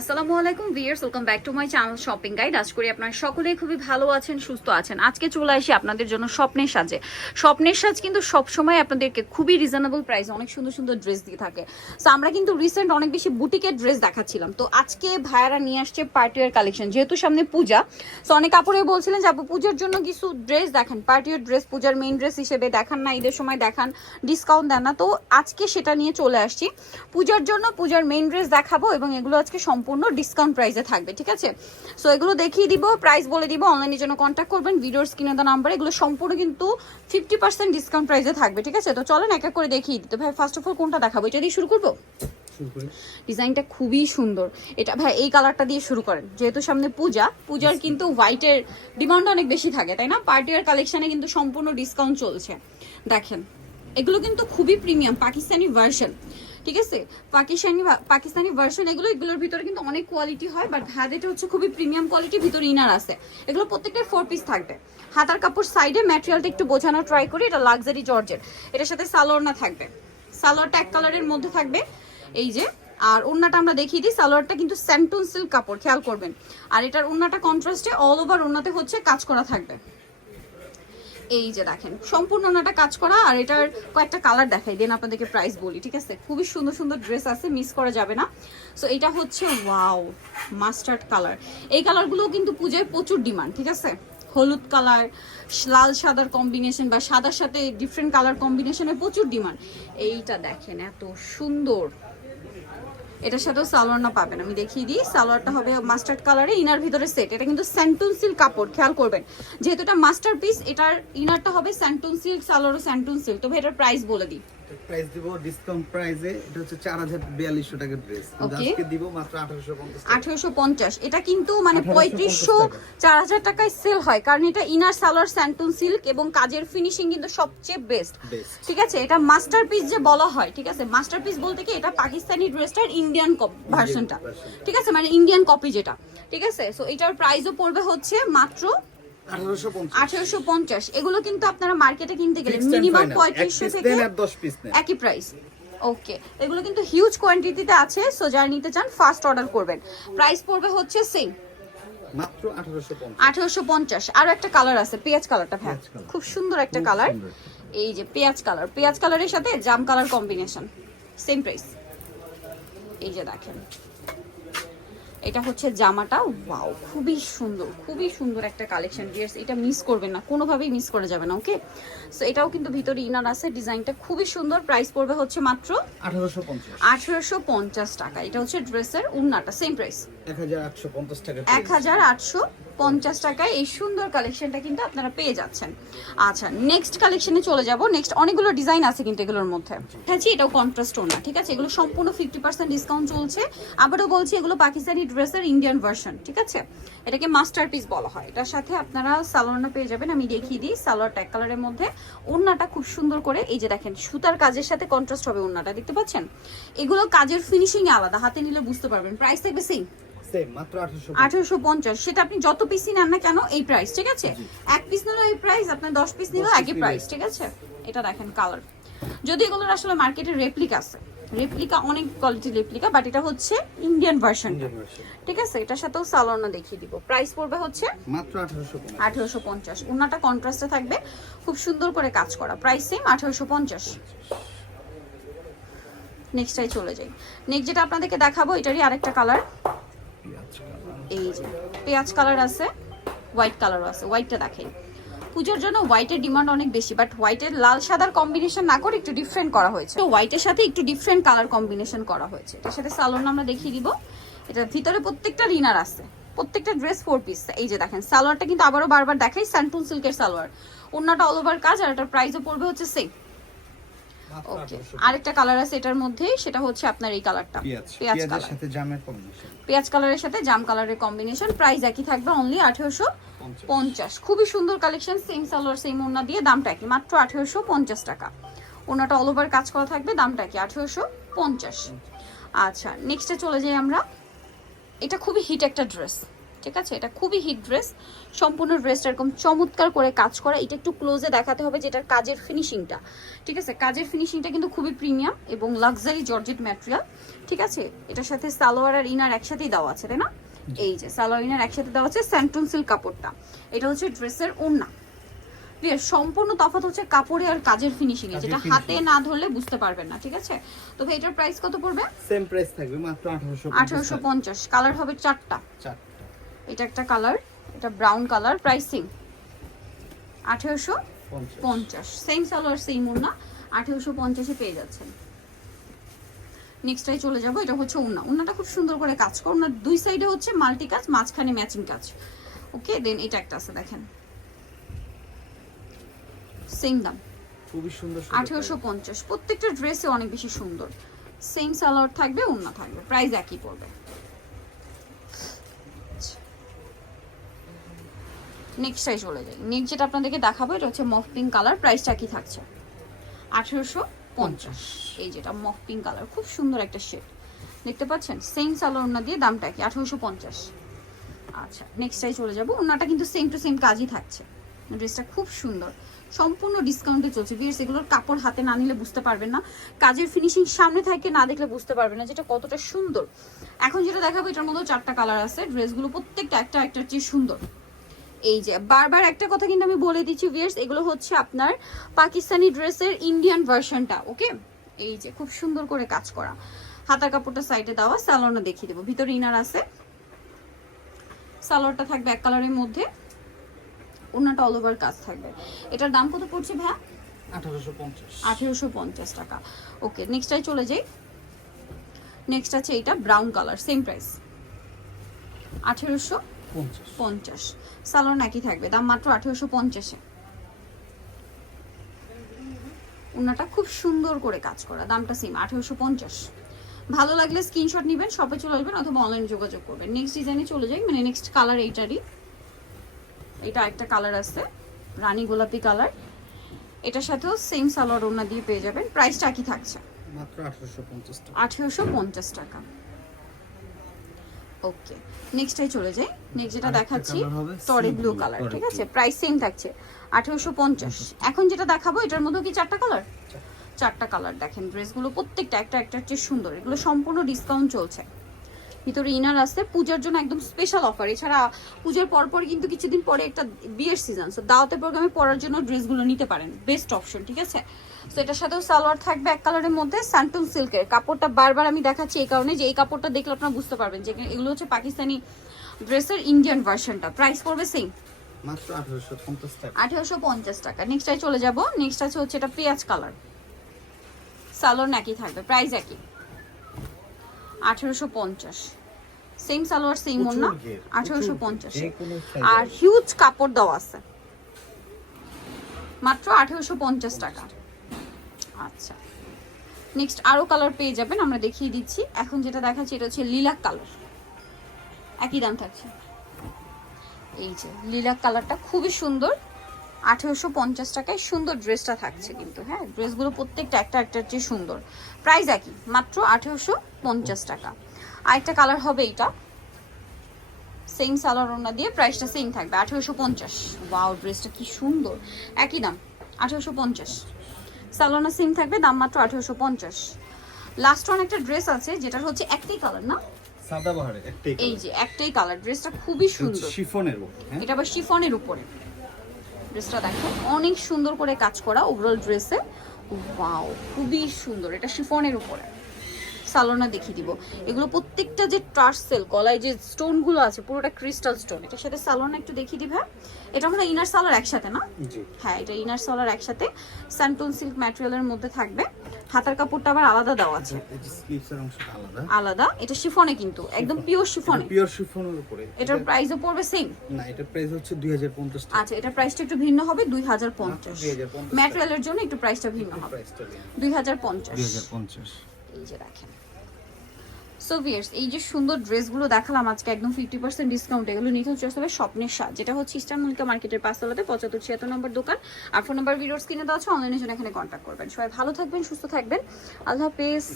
আসসালামু আলাইকুম viewers welcome back to my channel shopping guide আজ করি আপনারা সকলেই খুবই ভালো আছেন, সুস্থ আছেন। আজকে চলে আসি আপনাদের জন্য স্বপ্নের সাজে। স্বপ্নের সাজ কিন্তু সবসময় আপনাদেরকে খুবই রিজনেবল প্রাইসে অনেক সুন্দর সুন্দর ড্রেস দিয়ে থাকে। সো আমরা কিন্তু রিসেন্ট অনেক বেশি বুটিকের ড্রেস দেখাচ্ছিলাম। তো আজকে ভাইয়ারা নিয়ে আসছে পার্টিওয়ার কালেকশন যেহেতু সামনে পূজা। সো অনেক কাপড়ে বলছিলেন যে, আপু, পুজোর জন্য কিছু ড্রেস দেখান। পার্টিওয়ার ড্রেস পূজার মেইন ড্রেস হিসেবে দেখান না, ঈদের সময় দেখান ডিসকাউন্ট দেন না। তো আজকে সেটা নিয়ে চলে আসছি। পূজার জন্য পূজার মেইন ড্রেস দেখাবো এবং এগুলো আজকে সম্পূর্ণ ডিসকাউন্ট প্রাইসে থাকবে ঠিক আছে? সো এগুলো দেখিয়ে দিব প্রাইস বলে দিব অনলাইনের জন্য কন্ট্যাক্ট করবেন ভিডিওর স্ক্রিনে দেওয়া নাম্বার এগুলো সম্পূর্ণ কিন্তু ফিফটি পার্সেন্ট ডিসকাউন্ট প্রাইসে থাকবে ঠিক আছে? তো চলেন এক এক করে দেখিয়ে দিতে ভাই ফার্স্ট অফ অল কোনটা দেখাবো? এটা দিয়ে শুরু করব? ডিজাইনটা খুবই সুন্দর। এটা ভাই এই কালারটা দিয়ে শুরু করেন। যেহেতু সামনে পূজা পূজার কিন্তু হোয়াইটের ডিমান্ড অনেক বেশি থাকে তাই না? পার্টিয়ার কালেকশনে কিন্তু সম্পূর্ণ ডিসকাউন্ট চলছে। দেখেন এগুলো কিন্তু খুবই প্রিমিয়াম পাকিস্তানি ভার্সন ঠিক আছে? পাকিস্তানি পাকিস্তানি ভার্সন এগুলো, এগুলোর ভিতরে কিন্তু অনেক কোয়ালিটি হয় বাট ভাত এটা হচ্ছে খুবই প্রিমিয়াম কোয়ালিটি ভিতরে ইনার আছে। এগুলো প্রত্যেকটা ফোর পিস থাকবে। হাতার কাপড় সাইডে ম্যাটেরিয়ালটা একটু বোঝানো ট্রাই করি, এটা লাক্সারি জর্জের এটার সাথে সালোয়ার না থাকবে। সালোয়ারটা এক কালারের মধ্যে থাকবে। এই যে, আর ওড়নাটা আমরা দেখিয়ে দিই, সালোয়ারটা কিন্তু স্যান্টুন সিল্ক কাপড়, খেয়াল করবেন। আর এটার ওড়নাটা কন্ট্রাস্টে অল ওভার ওড়নাতে হচ্ছে কাজ করা থাকবে। এই যে দেখেন, সম্পূর্ণ ওনাটা কাজ করা, আর এটার কয়েকটা কালার দেখাই দেন আপনাদেরকে প্রাইস বলি, ঠিক আছে? খুবই সুন্দর সুন্দর ড্রেস আছে মিস করা যাবে না। সো এটা হচ্ছে ওয়াও মাস্টার্ড কালার এই কালারগুলো কিন্তু পূজায় প্রচুর ডিমান্ড ঠিক আছে? হলুদ কালার লাল সাদার কম্বিনেশন বা সাদার সাথে ডিফারেন্ট কালার কম্বিনেশনের প্রচুর ডিমান্ড এইটা দেখেন, এত সুন্দর। এটার সাথেও সালোয়ার না পাবেন। আমি দেখিয়ে দিই, সালোয়ারটা হবে মাস্টার্ড কালারে ইনার ভিতরে সেট এটা কিন্তু স্যান্টুন সিল্ক কাপড়, খেয়াল করবেন। যেহেতু এটা মাস্টার পিস এটার ইনারটা হবে স্যান্টুন সিল্ক সালোয়ার ও স্যান্টুন সিল্ক তবে এটার প্রাইস বলে দিই। প্রাইস দিব ডিসকাউন্ট প্রাইসে এটা হচ্ছে চার হাজার বিয়াল্লিশশো টাকার ড্রেস আজকে দিব মাত্র আঠারোশো পঞ্চাশ আঠেরোশো পঞ্চাশ। এটা কিন্তু মানে 1850 পঁয়ত্রিশশো চার হাজার টাকায় সেল হয় কারণ এটা ইনার সালোয়ার স্যান্টুন সিল্ক এবং কাজের ফিনিশিং কিন্তু সবচেয়ে বেস্ট ঠিক আছে? এটা মাস্টার পিস যে বলা হয় ঠিক আছে? মাস্টার পিস বলতে কি এটা পাকিস্তানি ড্রেসটার ইন্ডিয়ান ভার্সনটা ঠিক আছে? মানে ইন্ডিয়ান কপি যেটা। ঠিক আছে? সো এটার প্রাইসও পড়বে হচ্ছে মাত্র আঠারোশো পঞ্চাশ। এগুলো কিন্তু আপনারা মার্কেটে কিনতে গেলে মিনিমাম পঁয়ত্রিশশো থেকে আর একই প্রাইস ওকে এগুলো কিন্তু হিউজ কোয়ান্টিটিতে আছে সো যারা নিতে চান ফার্স্ট অর্ডার করবেন। প্রাইস পড়বে হচ্ছে সেম মাত্র আঠারোশো পঞ্চাশ। আঠারোশো একটা কালার আছে পেঁয়াজ কালারটা colour। খুব সুন্দর একটা কালার এই যে পেঁয়াজ কালার পেঁয়াজ কালারের সাথে জাম কালার কম্বিনেশন সেম প্রাইস এই যে দেখেন। এটা হচ্ছে জামাটা। ওয়াও খুবই সুন্দর খুবই সুন্দর একটা কালেকশন ডিয়ার্স এটা মিস করবেন না কোনোভাবেই মিস করা যাবে না ওকে সো এটাও কিন্তু ভিতরে ইনার আছে ডিজাইনটা খুবই সুন্দর প্রাইস পড়বে হচ্ছে মাত্র আঠারোশো পঞ্চাশ। আঠেরোশো পঞ্চাশ টাকা। এটা হচ্ছে ড্রেসের উন্নাটা সেম প্রাইস এক হাজার আটশো পঞ্চাশ টাকায় এই সুন্দর কালেকশনটা কিন্তু আপনারা পেয়ে যাচ্ছেন। আচ্ছা নেক্সট কালেকশনে চলে যাব। নেক্সট অনেকগুলো ডিজাইন আছে কিন্তু এগুলোর মধ্যে। হ্যাঁ জি, এটাও কন্ট্রাস্ট না ঠিক আছে? এগুলো সম্পূর্ণ ফিফটি পার্সেন্ট ডিসকাউন্ট চলছে। আবারও বলছি এগুলো পাকিস্তানি ড্রেসের ইন্ডিয়ান ভার্সন ঠিক আছে? এটাকে মাস্টার পিস বলা হয়। এটার সাথে আপনারা সালোয়ারটা পেয়ে যাবেন। আমি দেখিয়ে দিই সালোয়ার ট্যাগ কালারের মধ্যে। ওড়নাটা খুব সুন্দর করে এই যে দেখেন সুতার কাজের সাথে কন্ট্রাস্ট হবে ওড়নাটা দেখতে পাচ্ছেন? এগুলো কাজের ফিনিশিং আলাদা হাতে নিলে বুঝতে পারবেন। প্রাইস থাকবে সেম সেম মাত্র সেটা আপনি যত পিসই নেন না কেন এই প্রাইস ঠিক আছে? এক পিস নিলেও এই প্রাইস আপনার দশ পিস নিলেও 10 piece একই প্রাইস ঠিক আছে? এটা দেখেন কালার যদি এগুলোর আসলে মার্কেটে রেপ্লিকা আছে রেপ্লিকা অনেক কোয়ালিটির রেপ্লিকা বাট এটা হচ্ছে ইন্ডিয়ান ভার্সন ঠিক আছে? এটার সাথেও দেখিয়ে দিব। প্রাইস পড়বে হচ্ছে মাত্র ওনাটা কন্ট্রাস্টে থাকবে। খুব সুন্দর করে কাজ করা। প্রাইস সেম আঠেরোশো পঞ্চাশ। নেক্সটটাই চলে যাই। নেক্সট যেটা আপনাদেরকে দেখাবো এটারই আরেকটা কালার। এই যে, পেঁয়াজ কালার আছে হোয়াইট কালারও আছে হোয়াইটটা দেখেন। পুজোর জন্য হোয়াইটের ডিমান্ড অনেক বেশি বাট হোয়াইটের লাল সাদার কম্বিনেশন না করে একটু ডিফারেন্ট করা হয়েছে। তো হোয়াইটের সাথে একটু ডিফারেন্ট কালার কম্বিনেশন করা হয়েছে। এটার সাথে সালোয়ার আমরা দেখিয়ে দিব। এটার ভিতরে প্রত্যেকটা রিনার আছে, প্রত্যেকটা ড্রেস ফোর পিস এই যে দেখেন সালোয়ারটা কিন্তু আবারও বারবার দেখাই স্যান্টুন সিল্কের সালোয়ার অন্যটা অল ওভার কাজ আর এটার প্রাইসও পড়বে হচ্ছে সেম ওকে আরেকটা কালার আছে এটার মধ্যেই সেটা হচ্ছে আপনার এই কালারটা পেঁয়াজ। কালার সাথে জামের কম্বিনেশন পেঁয়াজ কালারের সাথে জাম কালারের কম্বিনেশন প্রাইস একই থাকবে অনলি আঠেরোশো পঞ্চাশ। খুবই সুন্দর কালেকশন সেম সালোয়ার সেম ওড়না দিয়ে দামটা কি মাত্র আঠেরোশো পঞ্চাশ টাকা। ওনাটা অল ওভার কাজ করা থাকবে দামটা কি আঠেরোশো পঞ্চাশ। আচ্ছা নেক্সটে চলে যাই আমরা। এটা খুবই হিট একটা ড্রেস ঠিক আছে? এটা খুবই হিট ড্রেস সম্পূর্ণ ড্রেসটা এরকম চমৎকার করে কাজ করা। এটা একটু ক্লোজে দেখাতে হবে যেটার কাজের ফিনিশিংটা ঠিক আছে? কাজের ফিনিশিংটা কিন্তু খুবই প্রিমিয়াম এবং লাক্সারি জর্জেট ম্যাটেরিয়াল ঠিক আছে? এটার সাথে সালোয়ার আর ইনার একসাথেই দেওয়া আছে তাই না? এই যে সালোয়ার ইনার একসাথে দেওয়া আছে স্যান্টন সিল্ক কাপড়টা। এটা হচ্ছে ড্রেসের ওড়না। সম্পূর্ণ তফাত হচ্ছে কাপড়ে আর কাজের ফিনিশিং এ। যেটা হাতে না ধরলে বুঝতে পারবেন না ঠিক আছে? তো ভাই এটার প্রাইস কত পড়বে? সেম প্রাইস থাকবে মাত্র 1850 আঠারোশো পঞ্চাশ। কালার হবে চারটা। চারটা। এটা একটা কালার এটা ব্রাউন কালার প্রাইসিং আঠেরোশো পঞ্চাশ। সেম সালোয়ার সেম ওড়না। আঠেরোশো পঞ্চাশে পেয়ে যাচ্ছেন। নেক্সটটাই চলে যাব এটা হচ্ছে উন্না উন্নাটা খুব সুন্দর করে কাজ কর। উন্নার দুই সাইডে হচ্ছে মাল্টি কাজ মাঝখানে ম্যাচিং কাজ। ওকে দেন এটা একটা আছে দেখেন। সেম দাম। খুবই সুন্দর আঠেরোশো পঞ্চাশ। প্রত্যেকটা ড্রেসে অনেক বেশি সুন্দর। সেম সালোয়ার থাকবে ওন্না থাকবে। প্রাইস একই পড়বে। নেক্সটটাই চলে যাই। নেক্সট যেটা আপনাদেরকে দেখাবো, এটা হচ্ছে মফ পিঙ্ক কালার প্রাইসটা কি থাকছে? আঠেরোশো পঞ্চাশ। এই যেটা মফ পিঙ্ক কালার খুব সুন্দর একটা শেড দেখতে পাচ্ছেন? সেম ওন্না দিয়ে দামটা কি? আঠেরোশো পঞ্চাশ। আচ্ছা নেক্সটটাই চলে যাব। ওন্নাটা কিন্তু সেম টু সেম কাজই থাকছে। ড্রেসটা খুব সুন্দর। সম্পূর্ণ ডিসকাউন্টে চলছে। বিয়ার্স এগুলোর কাপড় হাতে না নিলে বুঝতে পারবেন না। কাজের ফিনিশিং সামনে থাকে, না দেখলে বুঝতে পারবেন না যেটা কতটা সুন্দর। এখন যেটা দেখাবো, এটার মধ্যে চারটা কালার আছে। ড্রেসগুলো প্রত্যেকটা একটা একটার চেয়ে সুন্দর। এই যে বারবার একটা কথা কিন্তু আমি বলে দিচ্ছি ভিয়ার্স এগুলো হচ্ছে আপনার পাকিস্তানি ড্রেসের ইন্ডিয়ান ভার্সনটা ওকে এই যে খুব সুন্দর করে কাজ করা। হাতার কাপড়টা সাইডে দেওয়া স্যালোনা দেখিয়ে দেবো। ভিতরে ইনার আছে। সালোয়ারটা থাকবে এক কালারের মধ্যে। ওনাটা অল ওভার কাজ থাকবে। এটার দাম কত পড়ছে 1850 আঠেরোশো পঞ্চাশ। টাকা। ওকে নেক্সটটাই চলে যাই। নেক্সট আছে এটা ব্রাউন কালার সেম প্রাইস আঠেরোশো 50 পঞ্চাশ। সালোয়ার নাকি থাকবে দাম মাত্র আঠেরোশো পঞ্চাশে। ওনাটা খুব সুন্দর করে কাজ করা দামটা সেম আঠেরোশো পঞ্চাশ। ভালো লাগলে স্ক্রিনশট নেবেন শপে চলে আসবেন অথবা অনলাইনে যোগাযোগ করবেন। নেক্সট ডিজাইনে চলে যাই মানে নেক্সট কালার এইটারই। এটা একটা কালার আছে রানী গোলাপি কালার এটার সাথেও সেম সালোয়ার ওনা দিয়ে পেয়ে যাবেন। প্রাইসটা কি থাকছে? মাত্র 1850 টাকা। আঠেরোশো পঞ্চাশ টাকা। ওকে নেক্সটটাই চলে যাই। নেক্সট যেটা দেখাচ্ছি টরে ব্লু কালার ঠিক আছে? প্রাইস সেম থাকছে আঠেরোশো পঞ্চাশ। এখন যেটা দেখাবো এটার মধ্যেও কি চারটা কালার চারটা। কালার দেখেন ড্রেসগুলো প্রত্যেকটা একটা একটার চেয়ে সুন্দর। এগুলো সম্পূর্ণ ডিসকাউন্ট চলছে। ভিতরে ইনার আছে। পূজার জন্য একদম স্পেশাল অফার এছাড়া পূজার পরপর কিন্তু কিছুদিন পরে একটা বিয়ের সিজন সো দাওয়াতে প্রোগ্রামে পরার জন্য ড্রেসগুলো নিতে পারেন। বেস্ট অপশন ঠিক আছে? তো এটার সাথেও সালোয়ার থাকবে এক কালারের মধ্যে স্যান্টন সিল্কের কাপড়টা বারবার আমি দেখাচ্ছি এই কারণে যে এই কাপড়টা দেখলে আপনারা বুঝতে পারবেন যে এগুলো হচ্ছে পাকিস্তানি ড্রেসের ইন্ডিয়ান ভার্সনটা প্রাইস পড়বে সেম মাত্র 1850 টাকা। আঠেরোশো পঞ্চাশ টাকা। নেক্সট আই চলে যাব। নেক্সট আছে হচ্ছে এটা পেঁয়াজ কালার সালোয়ার একই থাকবে প্রাইস একই। আঠেরোশো পঞ্চাশ। সেম সালোয়ার সেম প্রচুর আঠেরোশো পঞ্চাশ। আর হিউজ কাপড় দেওয়া আছে। মাত্র আঠেরোশো পঞ্চাশ টাকা। আচ্ছা। নেক্সট আরও কালার পেয়ে যাবেন আমরা দেখিয়ে দিচ্ছি। এখন যেটা দেখাচ্ছি এটা হচ্ছে লিলাক কালার একই দাম থাকছে। এই যে লিলাক কালারটা খুবই সুন্দর। আঠেরোশো পঞ্চাশ টাকায় সুন্দর ড্রেসটা থাকছে কিন্তু হ্যাঁ? ড্রেসগুলো প্রত্যেকটা একটা একটার চেয়ে সুন্দর। প্রাইস একই মাত্র আঠেরোশো পঞ্চাশ টাকা। আরেকটা কালার হবে এইটা। সেম সালোয়ার ওড়না দিয়ে প্রাইসটা সেম থাকবে আঠেরোশো পঞ্চাশ। ওয়াও ড্রেসটা কি সুন্দর। একই দাম আঠেরোশো পঞ্চাশ। সালোনা সেম থাকবে দাম মাত্র আঠেরোশো পঞ্চাশ। লাস্ট ওয়ান একটা ড্রেস আছে যেটার হচ্ছে একটাই কালার না? সাদা বাহারে একটাই এই যে একটাই কালার ড্রেসটা খুবই সুন্দর। শিফনের উপর হ্যাঁ? এটা আবার শিফনের উপরে। ড্রেসটা দেখো অনেক সুন্দর করে কাজ করা ওভারঅল ড্রেসে ওয়াও খুবই সুন্দর এটা শিফনের উপরে। সালোনা দেখিয়ে দিব। এগুলো প্রত্যেকটা যে টার্সেল গলায় যে স্টোনগুলো আছে পুরোটা ক্রিস্টাল স্টোন এটার সাথে সালোনা একটু দেখিয়ে দিবে। এটা আমাদের ইনার সালোয়ার একসাথে না? হ্যাঁ এটা ইনার সালোয়ার একসাথে। স্যান্টন সিল্ক ম্যাটেরিয়ালের মধ্যে থাকবে। হাতার কাপড়টা আবার আলাদা দেওয়া আছে। অংশটা আলাদা। এটা শিফনে কিন্তু একদম পিওর শিফনে পিওর শিফনের উপরে। এটার প্রাইসও পড়বে সেম না এটার প্রাইস হচ্ছে 2050 টাকা। আচ্ছা এটা প্রাইসটা একটু ভিন্ন হবে দুই হাজার পঞ্চাশ। 2050 ম্যাটেরিয়ালের জন্য একটু প্রাইসটা ভিন্ন হবে। প্রাইসটা দুই হাজার পঞ্চাশ। 2050 এই যে দেখেন। সো ভিয়ার্স এই যে সুন্দর ড্রেসগুলো দেখালাম আজকে, একদম ফিফটি পার্সেন্ট ডিসকাউন্ট এগুলো নিতে হচ্ছে আসলে স্বপ্নের স্বাদ যেটা হচ্ছে ইস্টার মল্লিকা মার্কেটের পাঁচতলাতে, পঁচাত্তর ছিয়াত্তর নম্বর দোকান। আর ফোন নাম্বার ভিডিওর স্ক্রিনে দেওয়া আছে অনলাইনের জন্য এখানে কন্ট্যাক্ট করবেন। সবাই ভালো থাকবেন, সুস্থ থাকবেন। আল্লাহ হাফেজ।